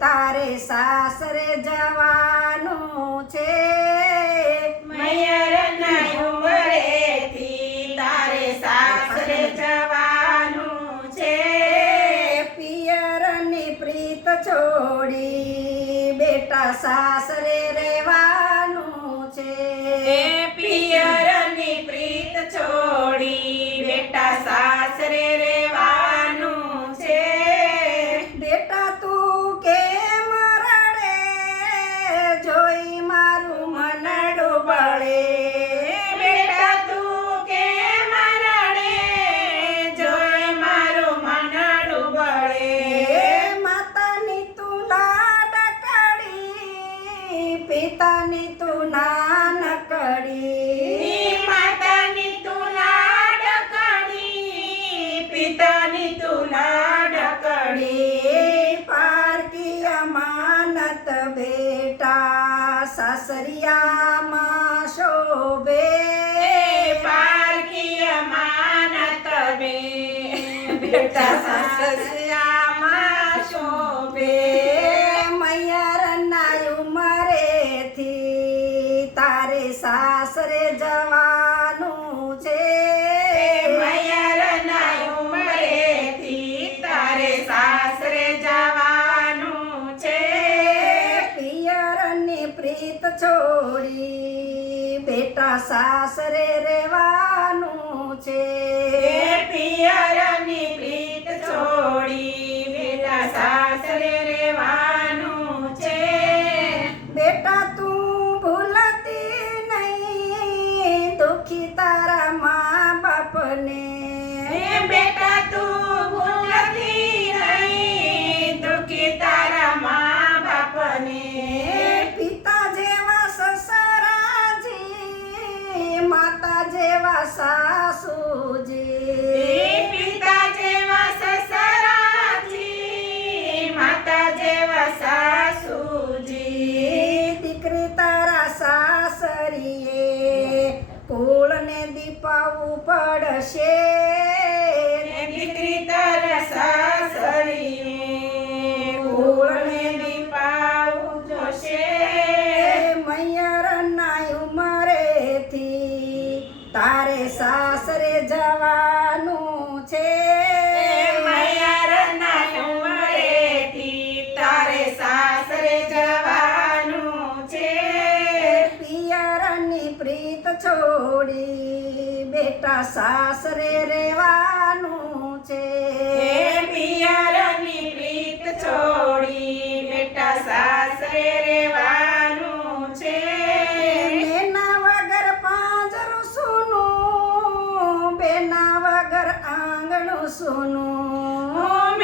તારે સાસરે જવાનું છે. મયરના ઉંબરેથી તારે સાસરે જવાનું છે. પિયરની પ્રીત છોડી બેટા સાસરે બેટા સાસરિયામાં શોભે. મૈયારના ઉંમરેથી તારે સાસરે જવાનું છે. મયરના ઉંમરેથી તારે સાસરે જવાનું છે. પિયરની પ્રીત છોડી બેટા સાસરે રહેવાનું પડશે દીકરી તારા સાસરીએ કુળને દીપાવું જોશે. મૈયરના ઉંમરેથી તારે સાસરે જવાનું છે. મૈયારના ઉંમરેથી તારે સાસરે જવાનું છે. પિયરની પ્રીત છોડી બેટા સાસરે રહેવાનું છે. પિયરની પ્રીત છોડી બેટા સાસરે રહેવાનું છે. બેના વગર પાંજરું સુનું બેના વગર આંગણું સુનું.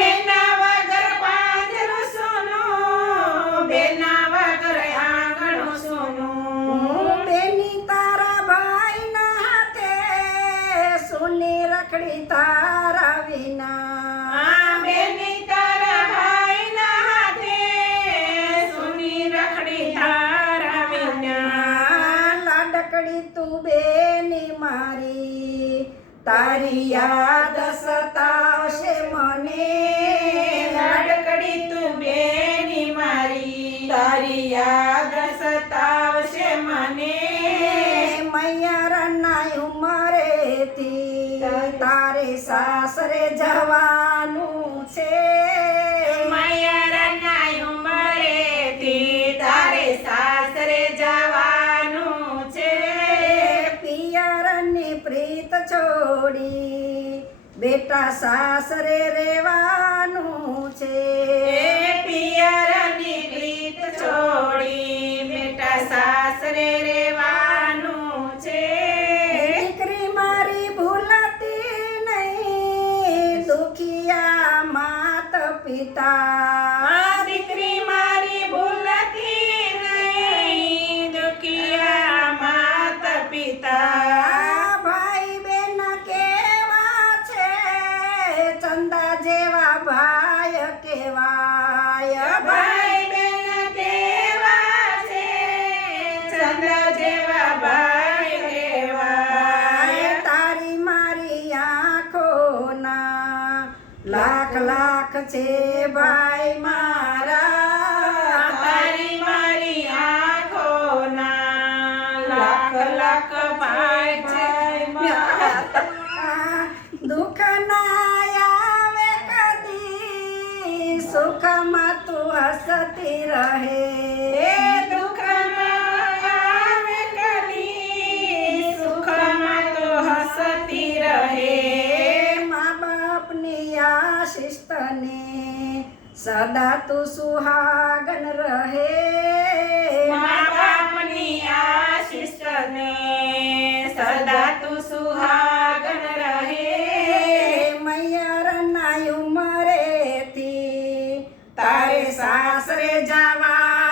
તારી યાદ સતાવશે મને. લાડકડી તું બેની મારી. તારી યાદ સતાવશે મને. મૈયારના ઉમરેથી તારે સાસરે જવાનું છોડી. બેટા સાસરે રહેવાનું છે. પિયરની પ્રીત છોડી. બેટા સાસરે રહેવાનું છે. દીકરી મારી ભૂલતી નહીં. દુખિયા માત પિતા. દીકરી ચંદ્ર જેવા ભાઈ દેવાય તારી મારી આંખોના લાખ લાખ છે ભાઈ મારા. તારી મારી આંખોના લાખ લાખ ભાઈ ભાઈ મારા. દુઃખ ના આવે કદી સુખમાં તું હસતી રહે. સદા તું સુહાગન રહે. મા બાપની આશીષ ને સદા તું સુહાગન રહે. મૈયરના ઉમરેથી તારે સાસરે જવા